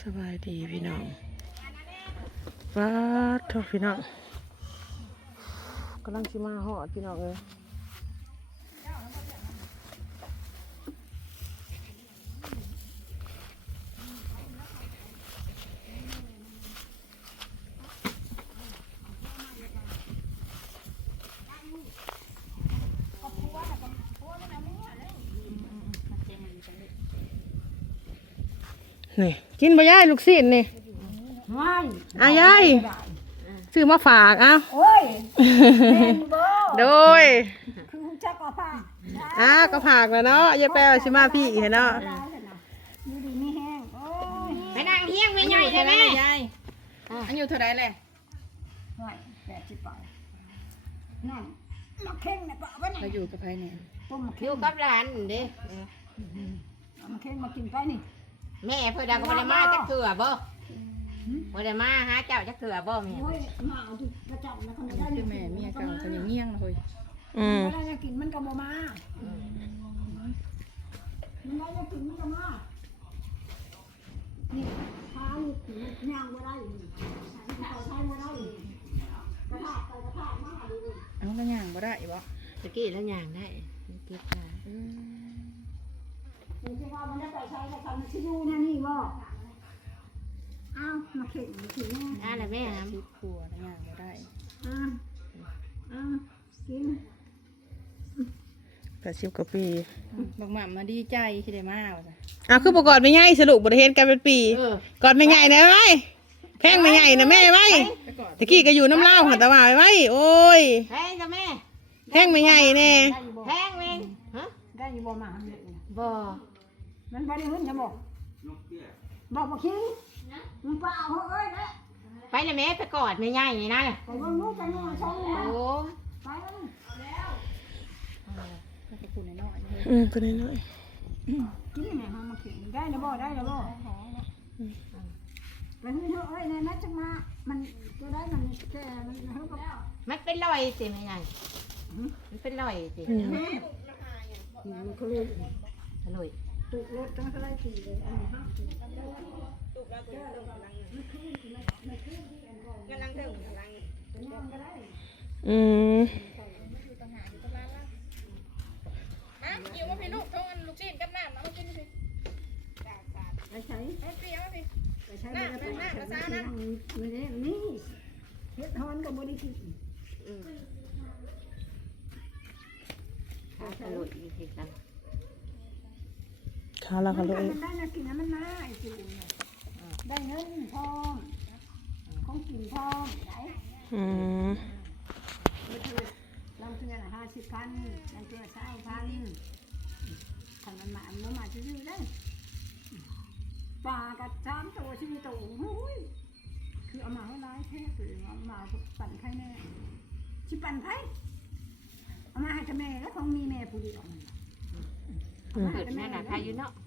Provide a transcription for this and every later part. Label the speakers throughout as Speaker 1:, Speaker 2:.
Speaker 1: สบายดีพี่น้องว้าโทษพี่น้องกำลังชิมาหอดพี่น้องเลยนี่กินบ่ยายลูกศิษย์นี่ยายซื้อมาฝากเอา
Speaker 2: โอ้ยเป็นบ่
Speaker 1: โดย
Speaker 2: คือจักก็พา
Speaker 1: ก็ฝากแล้วเนาะอย่าแปลว่าสิมาพี่เห็นเนาะ
Speaker 2: อยู่ดีไม่แห้งโอ้ย
Speaker 3: ไปนั่งเฮี้ยงไม่ใหญ่เลยแม่
Speaker 1: อันอยู่เท่าไรเลย
Speaker 2: น้อย80 บาทนั่นมาเข่งน่ะปะว่านี่
Speaker 1: เราอยู่กับใครเนี่ย
Speaker 2: ต้มมา
Speaker 3: อ
Speaker 2: เข่
Speaker 3: ยู่
Speaker 2: ง
Speaker 3: กับหลานเด้
Speaker 2: มาเข่งมากินไปนี่
Speaker 3: แม่เพื่อดังก็บ่ได้มาจักเถื่อบ่บ่ได้มาหาเจ้าจักเถื่อบ่แม่
Speaker 2: โอ้ยมาเอาที่กระจับนะคนได้แม่เมียเก่าคน
Speaker 1: เงี้ยงเลย
Speaker 2: มันได้จะกินมันก็บ่มามันได้จะกินมันก็มานี่พาลูกย่างบ่ได้เขาใช้บ่ได้กระทากไปกระทากมาดู
Speaker 1: เอาแล้วย่างบ่ได้บ่
Speaker 3: ตะกี้แล้วย่างได้เก็บขา
Speaker 2: จริงๆว่ามันได้ไปใช้แต่มันชิยูนั่นนี่บ่อ้าวมาเข่งมาถึง
Speaker 3: แล้วแม่ครับ
Speaker 1: คิดครัวแล้วย่างบ่ได้
Speaker 2: กิน
Speaker 1: 80 กว่าปีบักหม่ำมาดีใจที่ได้มาว่าคือบ่กอดไม่ใหญ่สรุปบ่ได้เห็นกันเป็นปีกอดไม่ใหญ่นะไว้แพงไม่ใหญ่นะแม่ไว้ตะกี้ก็อยู่น้ำเล่าหันตะว่าไว้โอ้ย
Speaker 3: แพงจ้ะแม่
Speaker 1: แพงไม่ใหญ่แน่
Speaker 3: แพงแม่ฮะ
Speaker 2: ได้อยู่บ่มา
Speaker 3: บ่
Speaker 2: มันบ่ได้หึ้นจะบอกบ่คิงมันป้าเอาเอ้ยนะ
Speaker 3: ไปนะแม่ไปกอดไม่ใหญ่นี่นะ
Speaker 2: ไปเบิ่งนู้นไปนู่นช่องโอ้ไปแล้ว
Speaker 1: ก็คุณน้อยคุณน้อย
Speaker 2: กินแม่มาเข่งได้แล้วบ่ได้แล้วบ่ไปหึ้นเอ้ยในนั้นจังมามันตัวได้มันแก่มันเฮาก็
Speaker 3: มันเป็นรอยสิไม่ใหญ่มันเป็นรอยสิ
Speaker 2: มันก็เลย
Speaker 3: อร่อย
Speaker 2: ตุกรถตั้งเท่าไรกี่เลยอันนี้ฮะ
Speaker 1: กำลังเติมกำลังอยู่มาพี่ลูกทงอันลูกชิ้นกับน้ำมากินสิ
Speaker 2: ไปใช้
Speaker 1: ไปเปรี้ยวสิ
Speaker 2: ไปใช้ไปนี่เฮ็ดฮอนกับบริกิ
Speaker 3: อร่อยอีกทีกัน
Speaker 1: ข้าวละค่ะลูก
Speaker 2: มันได้นะกินนะมันน่าไอ้จูเนี่ยได้เงินทองของกินทองไหนเราเงิน50,000เราเงิน20,000ขันมันมาชื่อได้ปลากับ3 ตัวชื่อตัวคือเอามาให้ร้ายแท้คือเอามาปั่นไข่แน่ชิปั่นไข่เอามาให้แม่แล้วของมีแม่ผู้เดียว
Speaker 3: เกิดแม่น่ะใครอยู่เนาะ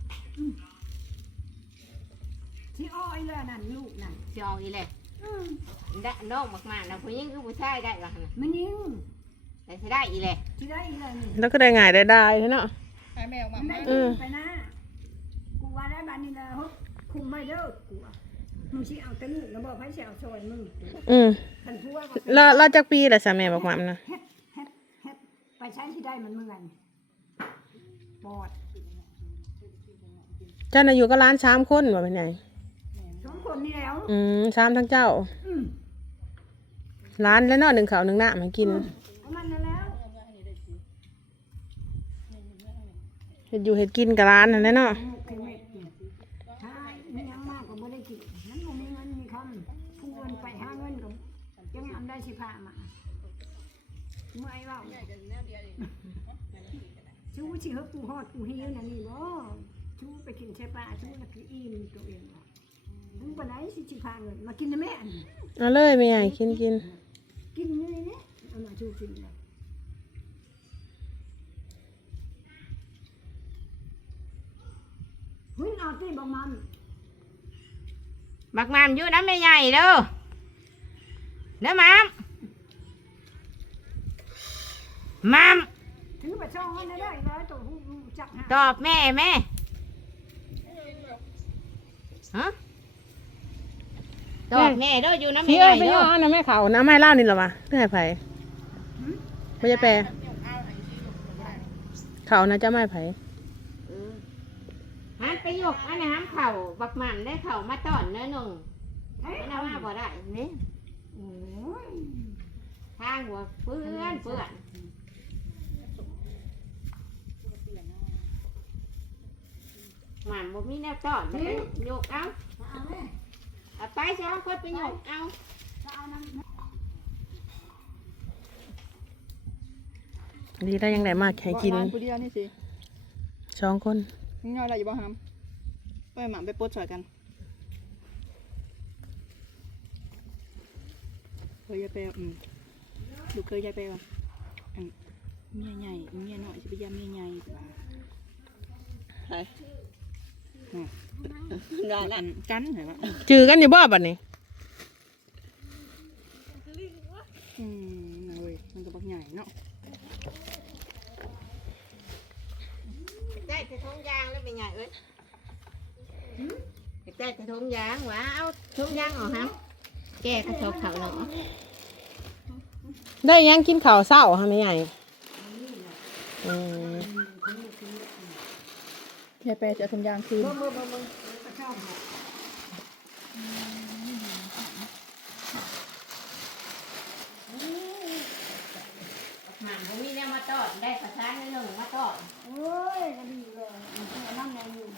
Speaker 2: ที่อ้อยเลยนั่นลูกนั่น
Speaker 3: สิเอาอีแหละได้น้องมากๆนะผู้หญิงคือผู้ชายได้หรอ
Speaker 2: มันยิง
Speaker 3: แต่สิได้อีแหละ
Speaker 2: ที่ได้อีเลยนี่
Speaker 1: แล้วก็ได้ง่ายได้ใช่เนาะ
Speaker 2: ไปแมวมาไปนะกูว่าได้บ้านนี้แล้วคุมไม่เด้อกูมึงชี้เอาแต่ลูกแล้วบอกให้เสียเอาซอยมึงขันพัว
Speaker 1: เราจากปีแหละสามีบอกมานะ
Speaker 2: ไปใช้ที่ได้มันเมื่อไงปอด
Speaker 1: เจ้าน่ะอยู่กับร้าน3 คนว่าเป็นไง
Speaker 2: 2 คนนี่แล้ว
Speaker 1: 3ทั้งเจ้าร้านแล้วเนาะ1 ข้าว 1 น้ำให้กิน
Speaker 2: มันแล้ว
Speaker 1: เฮ็ดอยู่เฮ็ดกินกับร้านนั่นแหละเนาะ
Speaker 2: ใช่ไม่ยังมากก็ไม่ได้กินนั้นบ่มีเงินมีคำผู้เงินไปหาเงินก็ยังทำได้สิพามาเมื่อไอ้ว่าชู้ชิเฮกูฮอดกูหิวน่ะนี่บ่ชู้ไปกินใช่ป่ะชู้น่ะคืออิ่มตัวเองมึงบ่ไหนสิพาเงินมากินนะแม่
Speaker 1: เอาเลยแม่ใหญ่กิน
Speaker 2: กินอยู่นี่เอามาชู้กินเลยเฮ้ยเอาที่บักมัน
Speaker 3: บักมามอยู่นะแม่ใหญ่เด้อเด้อมาม
Speaker 2: ถือไปช่องให้ได้เลยตัวจักหา
Speaker 3: ตอบแม่ฮะตอดแม่เด้ออยู่น้ำ
Speaker 1: พี่
Speaker 3: แม่
Speaker 1: เอ้ยไป
Speaker 3: เด้
Speaker 1: ย่อ
Speaker 3: อ
Speaker 1: นะแม่เขาน้ำไม้เล่านี่เหรอวะเรื่องไผ่ไม่ใช่แปรเขานะจะไม่ไผ่
Speaker 3: หันไปยกอันน้ำเข่าบักหมันได้เข่ามาตอนเนื้อหนึ่งไม่น่าว่าบ่ได้นี่
Speaker 2: โอ้ย
Speaker 3: ทางหัวเปื้อนหมันบ่มีแนวตอนแล้วไปยกเอา
Speaker 2: เอาเลย
Speaker 3: เอาไปสองคนไปยกเอา
Speaker 2: จะเอาน้ำ
Speaker 1: ดีได้ยังไงมากแข่กิน
Speaker 4: บ้านผู้เดียวนี่สิ
Speaker 1: 2 คน
Speaker 4: นี่น้อยอะไรอยู่บ้างครับไปหมาไปปลดสอยกันเคยยายเปลลูกเคยยายเปลเมียใหญ่เมียน้อยสิไปยามเมียใหญ่ป่ะใช่กันเหรอวะ
Speaker 1: จือกันอยู่บ่บัดนี้
Speaker 4: เว้ยมันก็บักใหญ่เนาะ
Speaker 3: ได้แต่ทงยางแล้วเป็นไงเอ้ยได้แต่ทงยางวะเอาทงยางออกฮะแกกระทบเขาเนาะ
Speaker 1: ได้ยังกินข้าวเศร้าฮะไม่ใหญ่อืม
Speaker 4: ยายเปลจะเอาถุงยางคืน
Speaker 3: หมันบ่มีแนวมาตอดได้ประชานหนึ่งมาตอด
Speaker 2: โอ้ยก็ดีเลยเอาน้ำแดงอยู่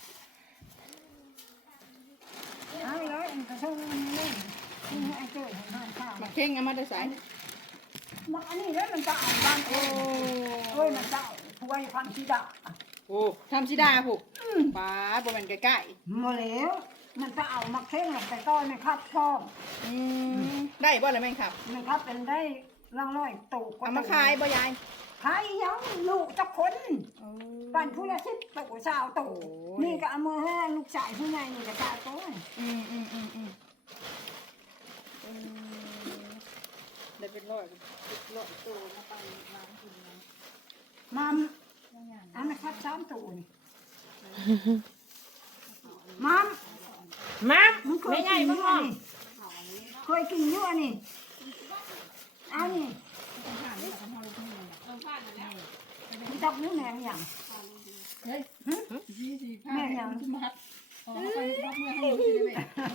Speaker 2: เอาเลยกระทงนี่นี่ไอ้เจ้าของบ้านข้าว
Speaker 4: มาเข่งเอามาได้สาย
Speaker 2: มันอันนี้แล้วมันจะเอาบ้านโอ้ยมันจะเอาถ้วยพันธิดา
Speaker 4: โอ้ทำชิดาผูกป้าบ่แม่นใกล้
Speaker 2: มาแล้วมันจะเอามาเข่งหลังแต่ต้อนนะครับพ่อ
Speaker 4: ๆได้บ่อะไรแม่งครับ
Speaker 2: นะครับเป็นได้ร่างร้อยตู่
Speaker 4: เอามาขายบ่ยาย
Speaker 2: ขายยังลูกจะคนบ้านผู้ละ10ตู่สาวตู่นี่ก็เอามือให้ลูกชายผู้ใหญ่นี่ก็จ่ายตัว
Speaker 4: ได้เป็นร้อยตัวมาไปร้านกินนะ
Speaker 2: มัมอันนะครับ3ตู่นี่มัม
Speaker 3: มา
Speaker 2: มึงเค
Speaker 3: ไม่
Speaker 2: ย
Speaker 3: ใหญ่
Speaker 2: กิน
Speaker 3: บ่
Speaker 2: อยู่
Speaker 3: ห้
Speaker 2: อั
Speaker 3: อน ง
Speaker 2: นี้เคยกินอยู่อันนี้อันนี้มีดอกนิ้วแหนมอย่าง
Speaker 4: แม่ยังมัดอ๋อไปรับเมื่อให้ดูสิได้ไหม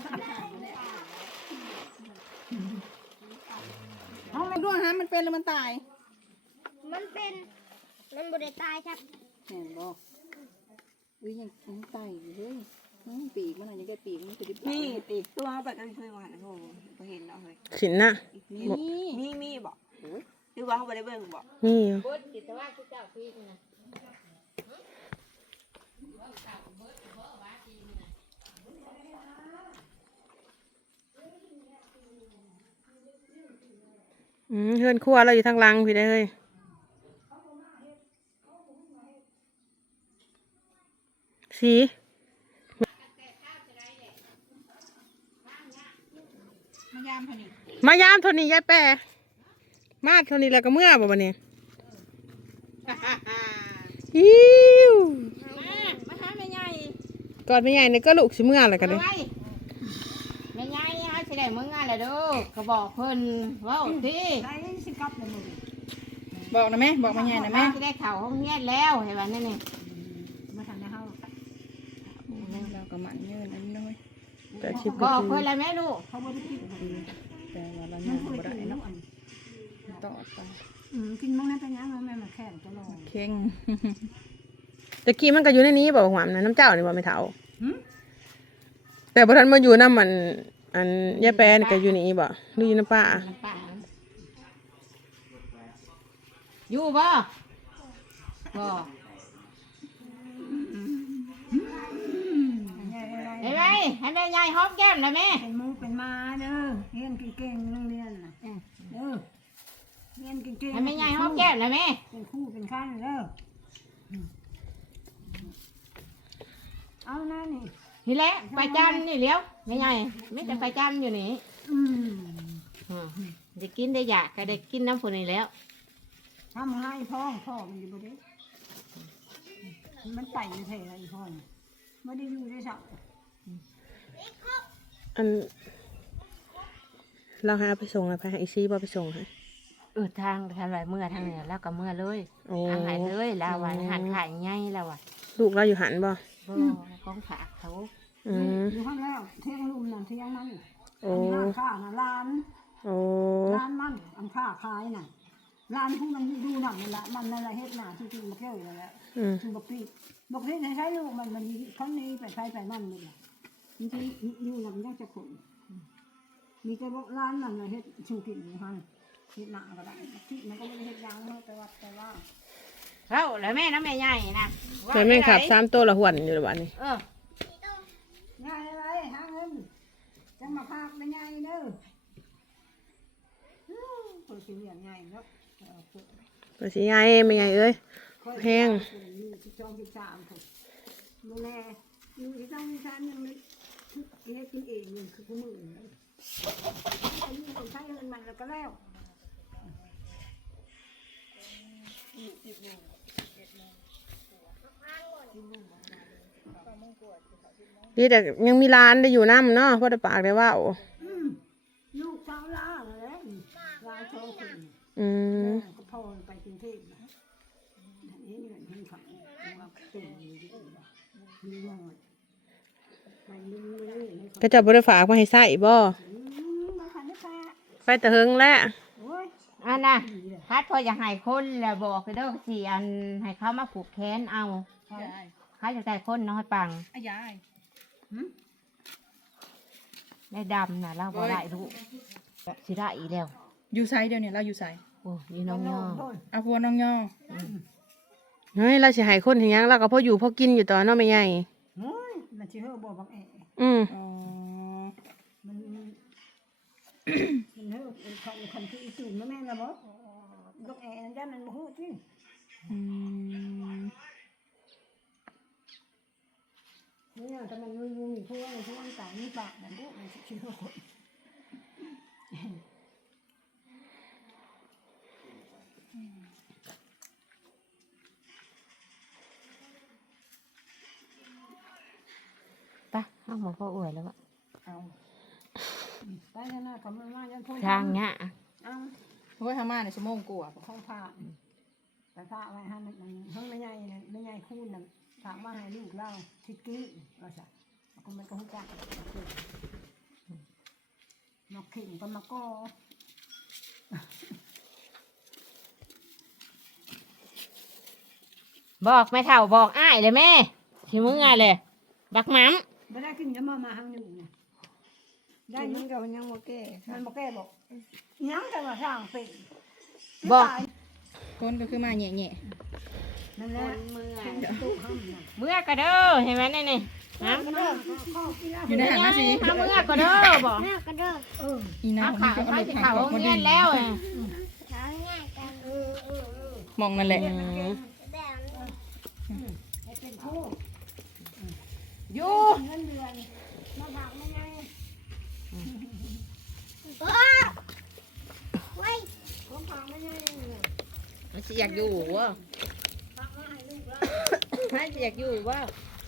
Speaker 2: เอาไม่
Speaker 4: ด้วงฮะมันเป็นแล้วมันตาย
Speaker 5: มันเป็น มันบริตายครับ
Speaker 4: แม่บอกอุ้ยยังตายอยู่เฮ้ยปีกมันยังได้ปีกมันจะได้ปี
Speaker 6: นี่
Speaker 4: ก
Speaker 6: ติตัวแบบนั้นเคยว่านะโหบ่เห็นเอาเลย
Speaker 1: ขินนะ
Speaker 4: นี่
Speaker 6: มีบอกหรือว่าเขาบ่ได้เบิ่งบอก
Speaker 1: มีอยู่
Speaker 3: บดกิจว่าที่เจ้าพี่นะ
Speaker 1: เฮือนครัวเราอยู่ทางหลังพี่ได้เฮ้ยสี
Speaker 4: มายามพอนี่
Speaker 1: มายามเท่านี้ยายแปรมาเท่านี้แล้วก็เมื่อบ่บัดนี้อิ้ว
Speaker 3: มาหาแม่ใหญ่
Speaker 1: ก่อนไม่ใหญ่นี่ก็ลูกสิเมื่อแล้วกันเลย
Speaker 3: ไว้แม่ใหญ่ฮะสิได้มึงงานแล้วเด้อก็บอกเพิ่นเว้าติ
Speaker 2: ใช้สิกับเลยมึง
Speaker 4: บอกนะแม่บอกมาใหญ่นะแม่
Speaker 3: สิได้เข้าห้องเรียนแล้วเห็นว่านั่นนี่
Speaker 2: มาทำในห้อง
Speaker 4: เราก็มันเงินอันน้อย
Speaker 1: แต่คลิป
Speaker 3: บ
Speaker 1: ก็
Speaker 3: อก
Speaker 1: คือ
Speaker 3: เพิ่นแล้วแม่ลูก
Speaker 2: เขาไม่ได้กิน
Speaker 4: แต่ว่าเรา
Speaker 2: มั
Speaker 4: ยั
Speaker 2: น
Speaker 4: ง
Speaker 2: เคย
Speaker 4: บ่ได้
Speaker 2: กิน
Speaker 4: เนาะ
Speaker 2: อัน
Speaker 4: ต่อไป
Speaker 2: กินมั้งนะเป็นยังแม่มาแข่งตลอด
Speaker 4: เข่ง
Speaker 1: ตะกี้มันก็อยู่ในนี้บอกหวานนะน้ำเจ้านี่บ่ไม่เท่าแต่บ่ทันมาอยู่น้ำมันอันยายแปรนี่ก็อยู่นี่บ่หรืออยู่น้ำป้า
Speaker 3: น้ำป่าอยู่บ่บ่
Speaker 2: ใหญ่อะไร
Speaker 3: เห็นไหมให้แม่ใหญ่หอมแก้มนะแม่
Speaker 2: เป็นมูเป็นมาเด้อเรียนเก่งๆโรงเรียนน่ะเด้อเรียนเก่งๆ
Speaker 3: ให้แม่ใหญ่หอมแก้มนะแม่
Speaker 2: เป็นคู่เป็นข้างเด้อเอาหน้านี่
Speaker 3: นี่แหละไปจันนี่เลี้ยวแม่ใหญ่ไม่แต่ไปจันอยู่นี่
Speaker 2: อืม
Speaker 3: ได้กินได้อยากก็ได้กินน้ำฝนนี่แล้ว
Speaker 2: ทำให้พ่อมันอยู่บ่ได้มันไต่ในเทอะไรพ่อไม่ได้อยู่ได้สัก
Speaker 1: อันเราให้เอาไปส่งให้อีซี่บ่ไปส่งให้
Speaker 3: ทางไหนเมื่อทางเหนือแล้วก็เมื่อเลย
Speaker 1: โอ้
Speaker 3: ทางไหนเลยแล้วว่าหันขายง่ายแล้วอ่ะ
Speaker 1: ลูกเราอยู่หันบ่
Speaker 3: ของฝากเขา
Speaker 2: อยู่ข้างแล้วเที่ยงลุมนั่นเที่ยงมันอันนี้ร้านค้าน่ะร้าน
Speaker 1: โอ้
Speaker 2: ร้านมันอันค้าขายน่ะร้านผู้มันดูหนังนั่นละมันนั่นละเฮ็ดหน้าที่กินบักเจ้ยนั่นแหละคือบักพี่ใช้ลูกมันมีคนนี้ไปใช้ไปมันเลยมันที่อยู่ลำยังจะขนมีแต่ร้านนั่นละเฮ็ดชูกินอยู่หั่นเฮ็ดหน้าก็ได้ที่มันก็ไม่ได้เฮ็ดยางแต่ว่า
Speaker 3: แล้วแม่น้ำแม่ใหญ่นะ
Speaker 1: แต่แม่งขับ3ตัวละหวนอยู่ละบัดนี้
Speaker 2: ง่ายอะไรหาเงินจะมาพากได้ง่ายเด้อคนสิเลี้ยงง่ายเนาะ
Speaker 1: ไปสิยายแม่ใหญ่เอ้ยแพง
Speaker 2: อยู่ที่ช่องที่3ถูกดูแลอยู่ที่ช่องที่3ยังไม่ทุกเฮ็ดกินเองนี่คือผู้มืออันนี้ต้องใช้เงินมันแล้วก็แล้ว
Speaker 1: ดีแต่ยังมีร้านได้อยู่น้ำเนาะพอได้ปากได้ว่า
Speaker 2: ลูกสาวล่าเลยล่าโชว์คน ก็พอไปกรุงเทพนะนี่เงินให้ขังว่าเป็นมีเงินไปดึงเลย
Speaker 1: ก็จะบริฝากมาให้ใส่บ่
Speaker 2: มาขันนะคะ
Speaker 1: ไปแต่เฮิงแล้ว
Speaker 2: โอ้ย
Speaker 3: อันน่ะพัดพออยากให้คนแล้วบอกไปเด้อสิอันให้เขามาผูกแขนเอาเขาจะได้คนน้อยปัง
Speaker 4: อายาย
Speaker 3: ได้ดำน่ะเราบ่ได้ลูกสิได้อีแล้ว
Speaker 4: อยู่ไซเดียวเนี่ยเราอยู่ไซ
Speaker 3: โอ้ยน้องย่อ
Speaker 4: อาพัวน้องย่อ
Speaker 1: เฮ้ยเราสิให้คนถึงยังเราก็พออยู่พอกินอยู่ตอนเนาะแม่ใหญ่
Speaker 2: โอ้ยมันชื่อบอกบังเอ๋
Speaker 1: อืม
Speaker 4: อ๋อ
Speaker 2: มันเฮ้ยคนที่อีสูงแม่นะบ่บังเอ๋นั่นจ้ามันบ่ฮู้ที่
Speaker 4: อืม
Speaker 2: นี่แต่มันมีพวกต่างนี่ปากมันบ่มันชื่อคน
Speaker 3: ไปห้องหมอพ่ออวยแล้วอะ
Speaker 2: เอาไปแล้วนะเขามายันพ่น
Speaker 3: ทางเนี้ย
Speaker 2: เอา
Speaker 4: เฮ้ยฮามาเนี่ยชั่วโมงกว่า
Speaker 2: ห้องผ้าไปผ้าไว้ให้มันห้องไม่ใหญ่ไม่ใหญ่คูณน่ะฝากมาให้ลูกเล่าทิศกี้ว่าซะก็มันก็ฮู้จักนกขิงก็มาก็
Speaker 3: บอกแม่เฒ่าบอกอ้ายเลยแม่สิมึงไงเลยบักหมั้ม
Speaker 2: ไม่ได้ขึ้นจะมาทางหนึ่งนะได้ยังกับยังโมเก้มันโมเก้บอกยังแต่ว่าสร้างเป็น
Speaker 3: บอก
Speaker 4: คนก็คือมาแง่
Speaker 2: นั่นแหละตู้ห้ามนะ
Speaker 3: เมื่อก็เด้อเห็นไหมนี่นี่น้ำ
Speaker 4: ๆอยู่ในหันมาสิ
Speaker 3: ทำเมื่อก็เด้อบอก
Speaker 5: หน้ากระเด้อ
Speaker 4: อีน้า
Speaker 3: เอา
Speaker 4: ของ
Speaker 3: ข่าว
Speaker 4: นี่ก็
Speaker 3: เขา
Speaker 4: เอารถ
Speaker 3: จะ
Speaker 4: ถัง
Speaker 3: ข่าว
Speaker 4: ออก
Speaker 3: โรง
Speaker 4: มา
Speaker 3: เรียน
Speaker 4: ดี
Speaker 3: แล้วอ่ะ
Speaker 5: เช้าง่ายกัน
Speaker 4: มองนั่นแหละ
Speaker 5: แบบ
Speaker 2: ให้เป็นคู่
Speaker 3: อยู่
Speaker 2: เงินเดือนมาผักไม่ไง
Speaker 5: เว้ย
Speaker 2: ผมผักไม่ไง
Speaker 3: มันสิอยากอยู่วะ
Speaker 2: ผักมาให้ลูกแล้ว
Speaker 3: ให้สิอยากอยู่วะ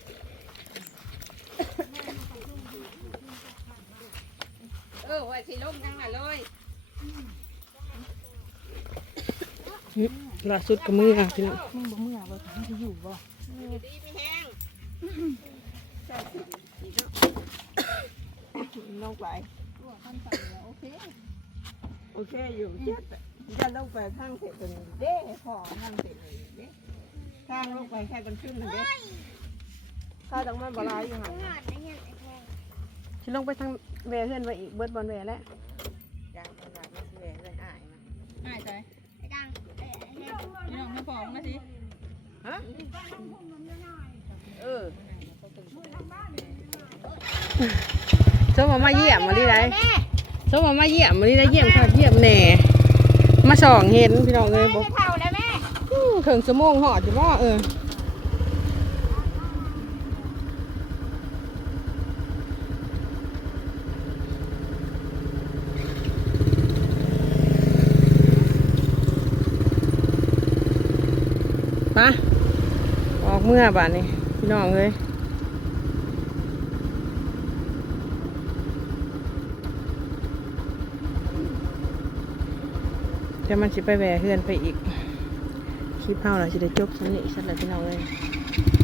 Speaker 3: ว่าสิลงทั้งนั้นเลย
Speaker 1: ล่าสุดก็มือพี่น้อง
Speaker 4: มึงบ่เมื่อบ่ทันจะอยู่บ่
Speaker 3: ดีไม่แห้ง
Speaker 6: ลงไปโอเคอยู่จะลงไปข้างเสร็จเป็นเด้พอข้างเสร็จเลยเด้ข้างลงไปแค่กันขึ้นเลยเด้ข้าต้องมันบลายอยู่ห่าง
Speaker 5: หอดนะเนี่ยไอ้แพง
Speaker 1: สิลงไปทางแวเฮือนไว้อีกเบิดบอลแวแล้ว
Speaker 6: จังขนาดมันเสียเงินอ่ายมา
Speaker 4: อ้ายใจ
Speaker 5: ไอ้ดังไอ้แพง
Speaker 4: พี่น้องมาฟ้องมาสิ
Speaker 6: ฮะเออ
Speaker 1: ส้มมาเยี่ยมมาดิไรส้มมาเยี่ยมมาดิไรเยี่ยมค่ะเยี่ยมแหน่มาส่องเห็นพี่น้องเลยบอก
Speaker 3: ไม่เท่าแล้วแม่
Speaker 1: ถึงชั่วโมงหอดอยู่บ่ไปออกเมื่อบาดนี้พี่น้องเลยแต่มันสิไปแหวเฮือนไปอีกคลิปเฮาล่ะสิได้จบซั่นนี้ซั่นแหละพี่น้องเอ้ย